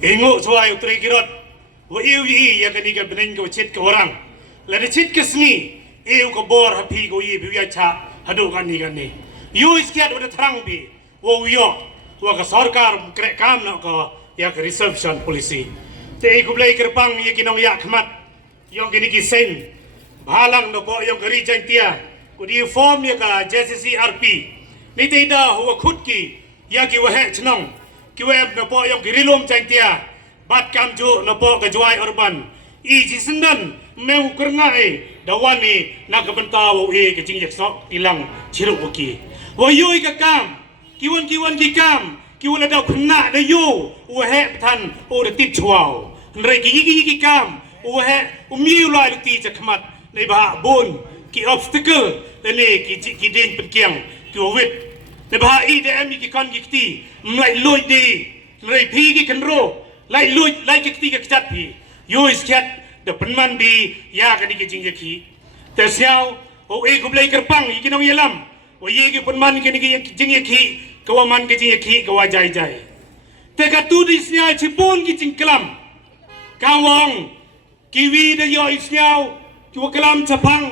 Ingo suai utri kirot, wa iu yi ya kani ka bening ka chit ka orang. La de chit ka sni, iu ka bor hapi ko yi biya cha hadu kan ni. Yu iskiat udah terang bi, wa uyo, wa ka sarkar krek kam na ka ya ka reservation policy. Te iku blai kerpang ya kinong ya khmat, yong kini ki sen, balang no po yong kari jang tia, ku di form ya ka JCCRP. Ni te ida huwa khut ki ya ki wa he chnong. Kiweb na po yung kirilom chantia bat kamju na po kajuay urban I jisendan meu kerngai dawani na kabentaw I kajing yakso ilang chiruki wa yui ka kam kiwan ki kam kiwan daw khna da yu wa he than o de tit chwao nrei ki kam wa he umiu lai ti cha khmat nei ba bon ki obstacle ne ki din pekiang ki wit ne ba I de em ki kon ki ti lại lùi đi lại phi cái cần rô lại lùi lại cái chặt thì yêu sketch the penman đi ya cái đi cái chính khí tại sao ô ấy cũng lấy cái băng cái nông yelam ô ấy cái penman cái đi cái chính khí cái man cái chính khí cái jai jai tại cái tu đi xia chỉ bốn cái chính kelam cao wong kiwi đã yo xia cái kelam chapang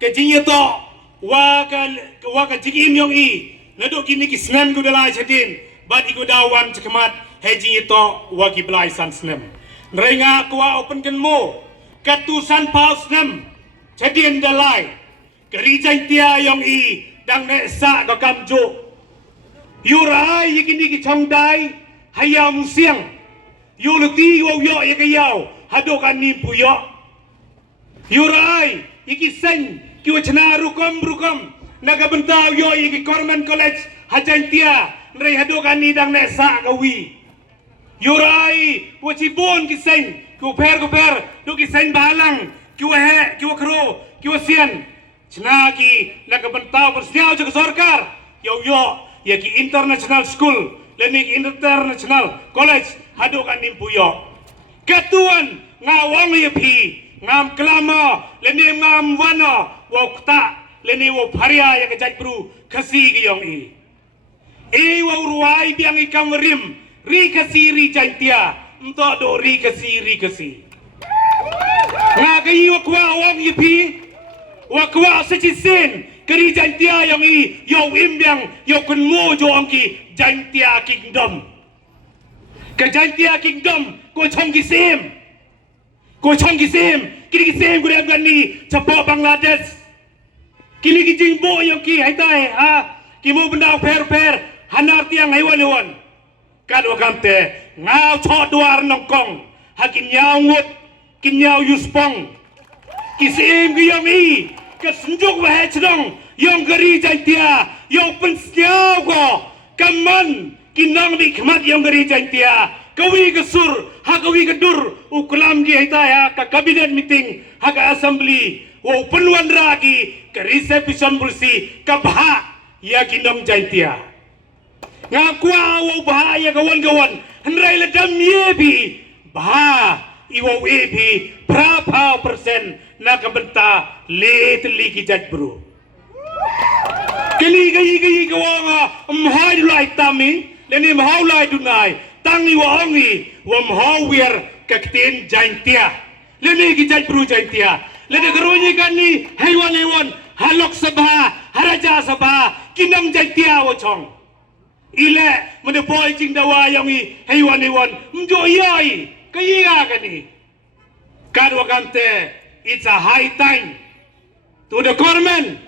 cái chính to wa cái chính im yong I nó độ cái cái snem cái lai chadin bat iku dawan cekamat haji ito wagi belai san snem renga kwa open kan mo katusan pau snem chadin dalai kerijai tia yong I dang ne sa ka kamjo yurai yikini ki chongdai haya musiang yuluti wo yo yakayao hadokan ni puyo yurai yiki sen ki wachna rukom nagabentau yo yiki Corman College hajan tia Nrei hadokan ni dang ne sa kawi yurai wachibon ki sen ku per do ki sen balang ki wahe ki wakro ki wasian chna ki nakabantao persiao jo sarkar yo ya ki international school leni ki international college hadokan ni puyo katuan ngawang ye phi ngam klama leni ngam wana wokta leni wo pharia ya ka jajbru khasi ki yong I wa uruai biang ikam rim ri kasi jantia mto do ri kasi nga kai wa kwa wang yipi wa kwa sechisen kari jantia yang I yo imbiang yo kun mo jo angki jantia kingdom ka jantia kingdom ko chong ki sem kini ki sem gure afghani chapo Bangladesh kini ki jingbo yang ki haitai ha ki mo benda per hanar tiang hewan kan wakamte ngau chot duar nongkong hakin nyau ngut kin nyau yuspong kisim ki yong I kesenjuk wa hechnong yong gari jantia yong pensnyau ko kaman kinang di khmat yong gari jantia kawi kesur ha kawi kedur uklam ki hita ya ka cabinet meeting ha ka assembly wo penuan ragi ke reception policy ka bha ya kinong jantia ngakwa wo bahaya kawan hendrai ledam yebi bah iwo ebi berapa persen nak benta leteli kijat bro kali gai kawanga mhai lai tami leni mhau lai dunai tangi wa ongi wa mhau wir kakten jantia leni kijat bro jantia leni gerunyi kani hewan halok sabha haraja sabha kinam jantia wo chong ile mana boy jing dawa yang I hewan mjo yai kaya kani kan wakante it's a high time to the government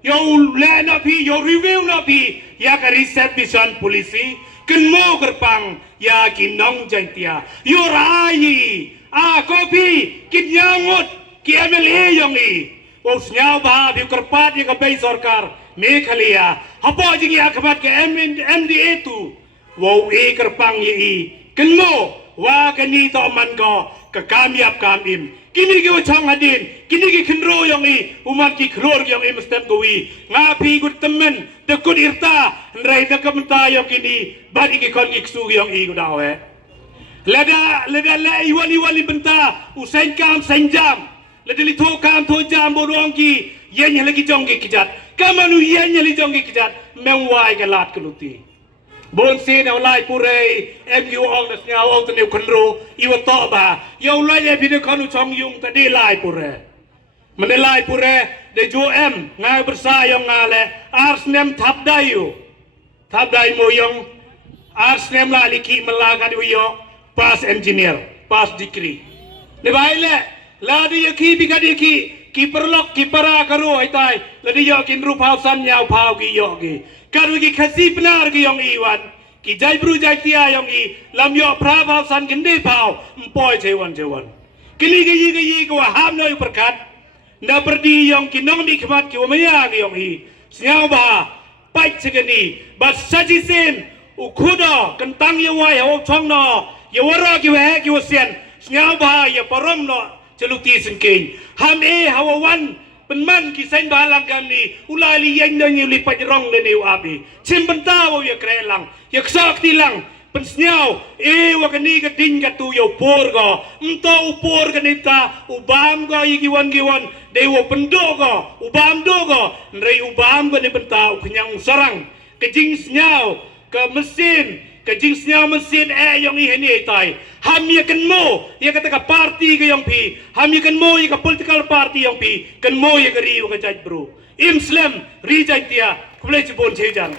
yo le na pi yo review na pi ya ka reception policy kan mo kerpang ya kinong jantia yo rai a kopi kinyangot ki MLA yang I os nyau ba bi kerpat ya ka bay sarkar Meghalaya apa jing ya khabat ke MDA tu wo kerpang ye kenmo wa kani to man ko ka kamyap kamim kini ki chang hadin kini ki khnro yong I umat ki khror yong I mestem gowi ngapi gut temen de kut irta nrai de kamta yong kini badi ki kon ki ksu yong I gudawe leda la iwali benta usain kam sanjam leda li tho kam tho jam bodong ki yen lagi jong ki kijat kamanu yen li jong ki kijat mewai galat keluti Bon sin au lai purei em yu ong na ngau ong teniu konro iwa to ba yo lai ye pide konu chong yung ta di lai pure mane lai pure de jo em ngai bersa yong ngale ars nem thap dai mo yong ars nem la liki malaga di yo pass engineer pass degree ne bai le la di ki bi ga di ki perlok ki para karo ai tai la di yo kin ru phao san nyao phao ki yo ki karu ki khasi benar ki yong iwan ki jai bru jai tia yong i lam yo pra phao san kin de phao mpoi chewan kili ki yi ko ham no perkat na perdi yong ki nong di khmat ki wamaya ki yong i siao ba pai chigani ba saji sen u khudo kan tang ye wa yo chong no ye wara ki we ki wasien siao ba ye parom no celukti sengking ham hawawan penman kisah balang kami ulali yang nyanyi lipat rong le neu abi cimbenta wo ya krelang ya sakti lang pensnyau wakani ka ding ka tu yo porgo mto upor kanita ubam go giwan dewo pendogo ubam dogo nrei ubam go ni benta uknyang sarang kejing snyau ke mesin kejing snyau mesin yang iheni tai ham ya kan mo ya kata ka parti ke yang pi ham ya kan mo ya ka political party yang pi kan mo ya ka riu ka jaj bro imslam rijai dia kulai cibon cejang